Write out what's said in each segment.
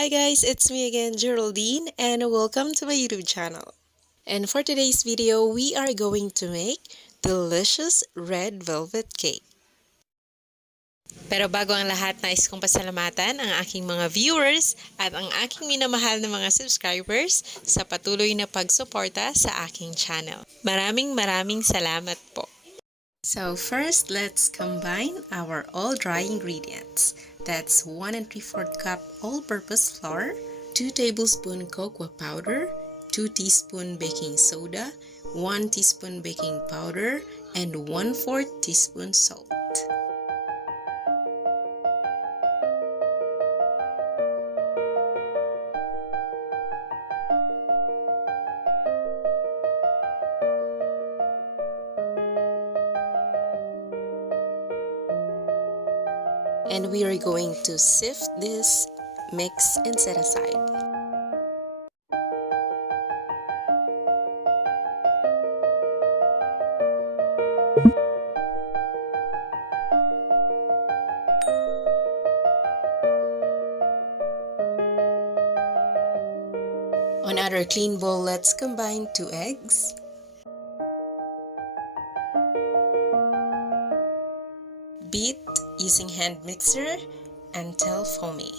Hi guys, it's me again, Geraldine, and welcome to my YouTube channel. And for today's video, we are going to make delicious red velvet cake. Pero bago ang lahat, nais kong pasalamatan ang aking mga viewers at ang aking minamahal na mga subscribers sa patuloy na pagsuporta sa aking channel. Maraming salamat po. So first, let's combine our all dry ingredients. That's 1 3/4 cup all-purpose flour, 2 tablespoon cocoa powder, 2 teaspoon baking soda, 1 teaspoon baking powder, and 1/4 teaspoon salt. And we are going to sift this, mix, and set aside. On our clean bowl, let's combine 2 eggs, beat using hand mixer until foamy.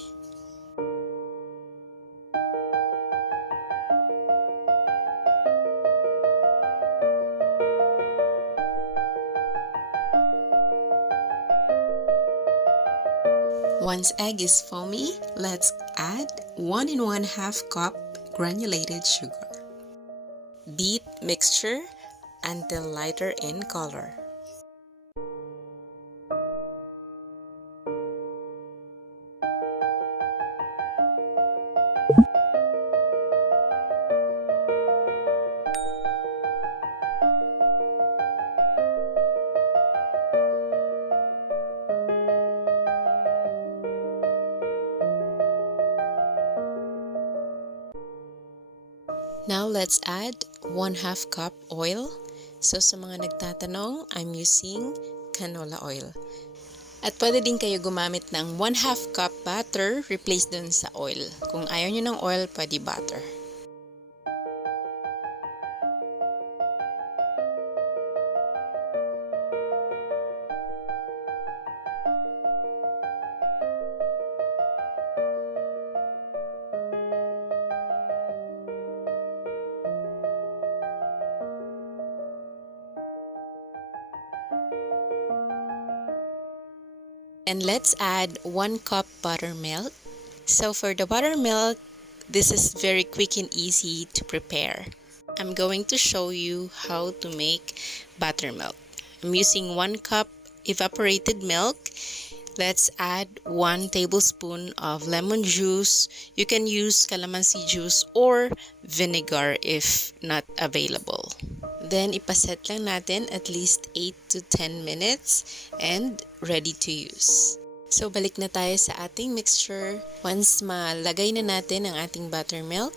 Once egg is foamy, let's add 1 1/2 cup granulated sugar. Beat mixture until lighter in color. Now let's add 1/2 cup oil. So sa mga nagtatanong, I'm using canola oil. At pwede din kayo gumamit ng 1/2 cup butter, replace dun sa oil. Kung ayaw nyo ng oil, pwede butter. And let's add 1 cup buttermilk. So for the buttermilk, this is very quick and easy to prepare. I'm going to show you how to make buttermilk. I'm using 1 cup evaporated milk. Let's add 1 tablespoon of lemon juice. You can use calamansi juice or vinegar if not available. Then, ipaset lang natin at least 8 to 10 minutes and ready to use. So, balik na tayo sa ating mixture. Once malagay na natin ang ating buttermilk,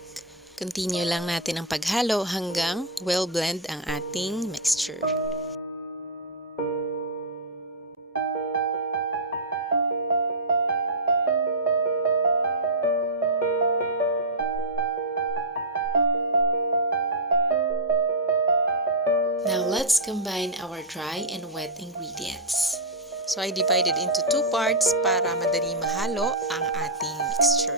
continue lang natin ang paghalo hanggang well blend ang ating mixture. Now let's combine our dry and wet ingredients. So I divided into 2 parts para madali mahalo ang ating mixture.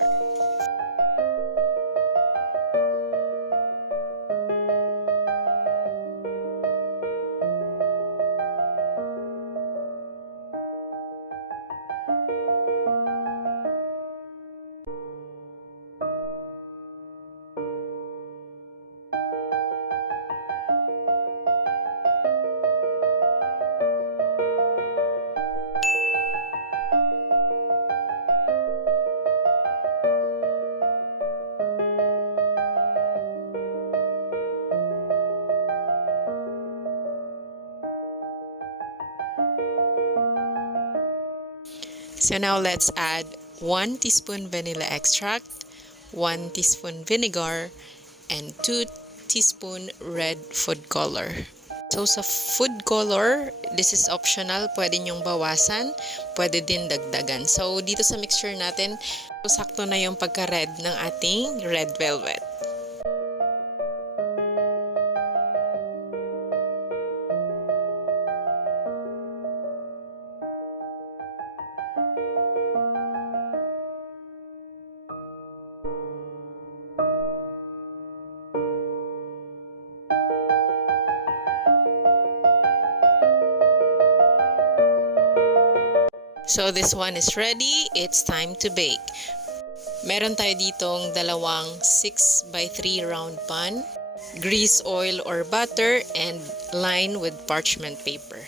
So now let's add 1 teaspoon vanilla extract, 1 teaspoon vinegar, and 2 teaspoon red food color. So sa food color, this is optional. Pwede nyong bawasan, pwede din dagdagan. So dito sa mixture natin, sakto na yung pagka-red ng ating red velvet. So this one is ready. It's time to bake. Meron tayo ditong dalawang 6x3 round pan, grease oil or butter, and line with parchment paper.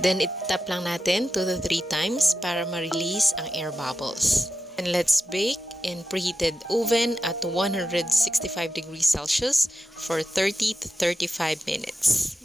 Then itap lang natin 2 to 3 times para ma-release ang air bubbles. And let's bake in preheated oven at 165 degrees Celsius for 30 to 35 minutes.